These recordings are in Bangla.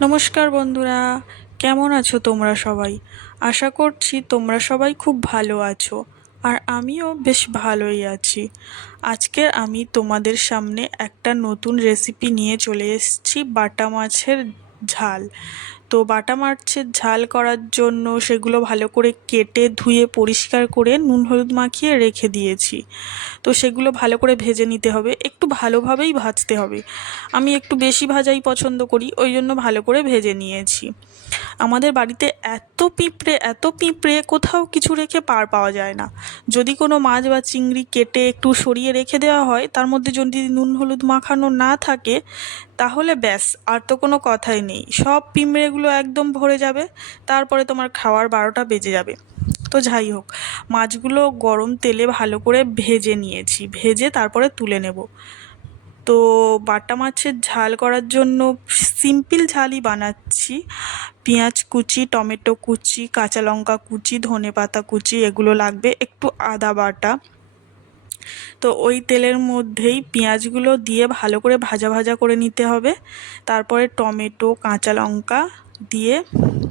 নমস্কার বন্ধুরা, কেমন আছো তোমরা সবাই? আশা করছি তোমরা সবাই খুব ভালো আছো, আর আমিও বেশ ভালোই আছি। আজকে আমি তোমাদের সামনে একটা নতুন রেসিপি নিয়ে চলে এসেছি, বাটা মাছের ঝাল। তো বাটা মাছের ঝাল করার জন্য সেগুলো ভালো করে কেটে ধুয়ে পরিষ্কার করে নুন হলুদ মাখিয়ে রেখে দিয়েছি। তো সেগুলো ভালো করে ভেজে নিতে হবে। একটু ভালোভাবেই ভাজতে হবে। আমি একটু বেশি ভাজাই পছন্দ করি, ওই জন্য ভালো করে ভেজে নিয়েছি। আমাদের বাড়িতে এত পিঁপড়ে এত পিঁপড়ে কোথাও কিছু রেখে পার পাওয়া যায় না। যদি কোনো মাছ বা চিংড়ি কেটে একটু সরিয়ে রেখে দেওয়া হয়, তার মধ্যে যদি নুন হলুদ মাখানো না থাকে, তাহলে ব্যাস, আর তো কোনো কথাই নেই। সব পিঁপড়েগুলো একদম ভরে যাবে, তারপরে তোমার খাওয়ার বারোটা বেজে যাবে। তো যাই হোক, মাছগুলো গরম তেলে ভালো করে ভেজে নিয়েছি, ভেজে তারপরে তুলে নেব। তো বাটা মাছের ঝাল করার জন্য সিম্পল ঝালই বানাচ্ছি। পেঁয়াজ কুচি, টমেটো কুচি, কাঁচা লঙ্কা কুচি, ধনে পাতা কুচি, এগুলো লাগবে একটু আদা বাটা। তো ওই তেলের মধ্যেই পেঁয়াজগুলো দিয়ে ভালো করে ভাজা ভাজা করে নিতে হবে। তারপরে টমেটো, কাঁচা লঙ্কা দিয়ে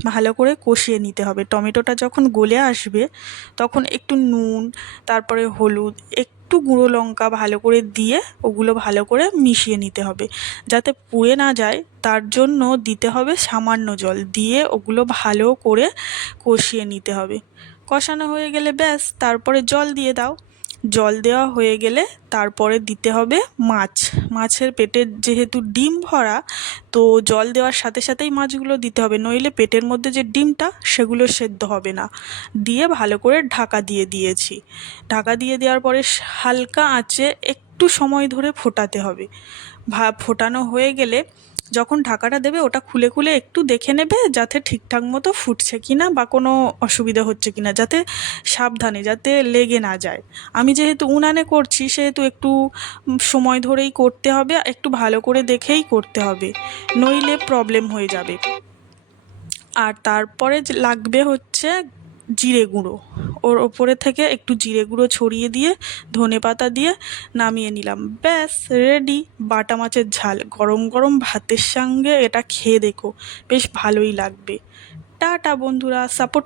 ভালো করে কষিয়ে নিতে হবে। টমেটোটা যখন গলে আসবে, তখন একটু নুন, তারপরে হলুদ, একটু গুঁড়ো লঙ্কা ভালো করে দিয়ে ওগুলো ভালো করে মিশিয়ে নিতে হবে। যাতে পুড়ে না যায়, তার জন্য দিতে হবে সামান্য জল দিয়ে ওগুলো ভালো করে কষিয়ে নিতে হবে। কষানো হয়ে গেলে ব্যাস, তারপরে জল দিয়ে দাও। জল দেওয়া হয়ে গেলে তারপরে দিতে হবে মাছ। মাছের পেটের যেহেতু ডিম ভরা, তো জল দেওয়ার সাথে সাথেই মাছগুলো দিতে হবে। নইলে পেটের মধ্যে যে ডিমটা, সেগুলো সেদ্ধ হবে না। দিয়ে ভালো করে ঢাকা দিয়ে দিয়েছি। ঢাকা দিয়ে দেওয়ার পরে হালকা আঁচে একটু সময় ধরে ফোটাতে হবে। ভা, ফোটানো হয়ে গেলে যখন ঢাকাটা দেবে, ওটা খুলে খুলে একটু দেখে নেবে যাতে ঠিকঠাক মতো ফুটছে কি না বা কোনো অসুবিধা হচ্ছে কি না, যাতে সাবধানে, যাতে লেগে না যায়। আমি যেহেতু উনানে করছি, সেহেতু একটু সময় ধরেই করতে হবে, একটু ভালো করে দেখেই করতে হবে, নইলে প্রবলেম হয়ে যাবে। আর তারপরে লাগবে হচ্ছে জিরে গুঁড়ো। ওর ওপরে থেকে একটু জিরে গুঁড়ো ছড়িয়ে দিয়ে, ধনে পাতা দিয়ে নামিয়ে নিলাম। ব্যাস রেডি বাটা মাছের ঝাল। গরম গরম ভাতের সঙ্গে এটা খেয়ে দেখো। বেশ ভালোই লাগবে। টাটা বন্ধুরা সাপোর্ট